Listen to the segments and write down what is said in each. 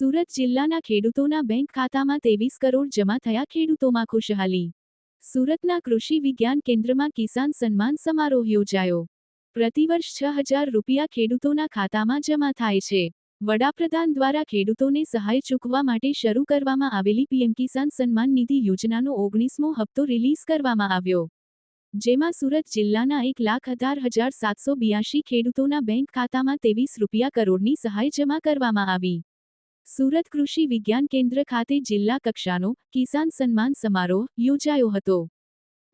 સુરત જિલ્લાના ખેડૂતોના બેંક ખાતામાં ત્રેવીસ કરોડ જમા થયા ખેડૂતોમાં ખુશહાલી. સુરતના કૃષિ વિજ્ઞાન કેન્દ્રમાં કિસાન સન્માન સમારોહ યોજાયો. પ્રતિવર્ષ છ હજાર રૂપિયા ખેડૂતોના ખાતામાં જમા થાય છે. વડાપ્રધાન દ્વારા ખેડૂતોને સહાય ચૂકવા માટે શરૂ કરવામાં આવેલી પીએમ કિસાન સન્માન નિધિ યોજનાનો ઓગણીસમો હપ્તો રિલીઝ કરવામાં આવ્યો. જેમાં સુરત જિલ્લાના એક લાખ અઢાર હજાર સાતસો બ્યાસી ખેડૂતોના બેંક ખાતામાં ત્રેવીસ રૂપિયા કરોડની સહાય જમા કરવામાં આવી. સુરત કૃષિ વિજ્ઞાન કેન્દ્ર ખાતે જિલ્લા કક્ષાનો કિસાન સન્માન સમારોહ યોજાયો હતો.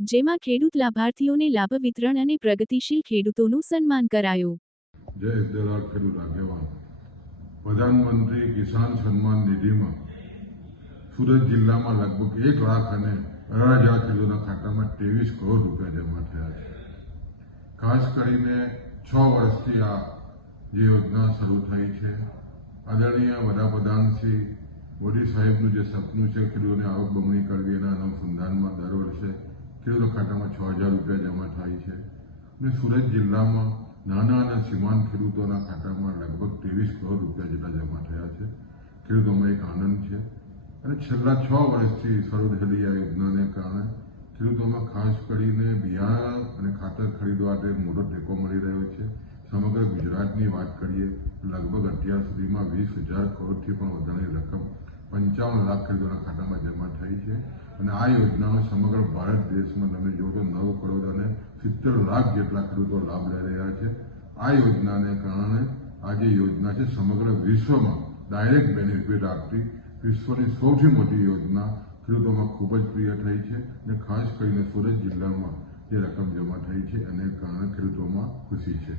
જેમાં ખેડૂત લાભાર્થીઓને લાભ વિતરણ અને પ્રગતિશીલ ખેડૂતોનું સન્માન કરાયું. પ્રધાનમંત્રી કિસાન સન્માન નિધિમાં સુરત જિલ્લામાં લગભગ એક લાખ અને ખેડૂતોના ખાતામાં ત્રેવીસ કરોડ રૂપિયા જમા થયા છે. ખાસ કરીને છ વર્ષથી આ જે યોજના શરૂ થઈ છે આદરણીય વડાપ્રધાન શ્રી મોદી સાહેબનું જે સપનું છે ખેડૂતોને આવક બમણી કરવી એના અનુસંધાનમાં દર વર્ષે ખેડૂતો ખાતામાં છ હજાર રૂપિયા જમા થાય છે. અને સુરત જિલ્લામાં નાના અને સીમાંત ખેડૂતોના ખાતામાં લગભગ ત્રેવીસ કરોડ રૂપિયા જેટલા જમા થયા છે. ખેડૂતોમાં એક આનંદ છે. અને છેલ્લા છ વર્ષથી શરૂ થયેલી આ યોજનાને કારણે ખેડૂતોમાં ખાસ કરીને બિયારણ અને ખાતર ખરીદવા માટે મોટો ટેકો મળી રહ્યો છે. સમગ્ર ગુજરાતની વાત કરીએ લગભગ અત્યાર સુધીમાં વીસ હજાર કરોડથી પણ વધારાની રકમ પંચાવન લાખ ખેડૂતોના ખાતામાં જમા થઈ છે. અને આ યોજનાનો સમગ્ર ભારત દેશમાં તમે જુઓ તો નવ કરોડ અને સિત્તેર લાખ જેટલા ખેડૂતો લાભ લઈ રહ્યા છે. આ યોજનાને કારણે આ જે યોજના છે સમગ્ર વિશ્વમાં ડાયરેક્ટ બેનિફિટ આપતી વિશ્વની સૌથી મોટી યોજના ખેડૂતોમાં ખૂબ જ પ્રિય થઈ છે અને ખાસ કરીને સુરત જિલ્લામાં જે રકમ જમા થઈ છે એને કારણે ખેડૂતોમાં ખુશી છે.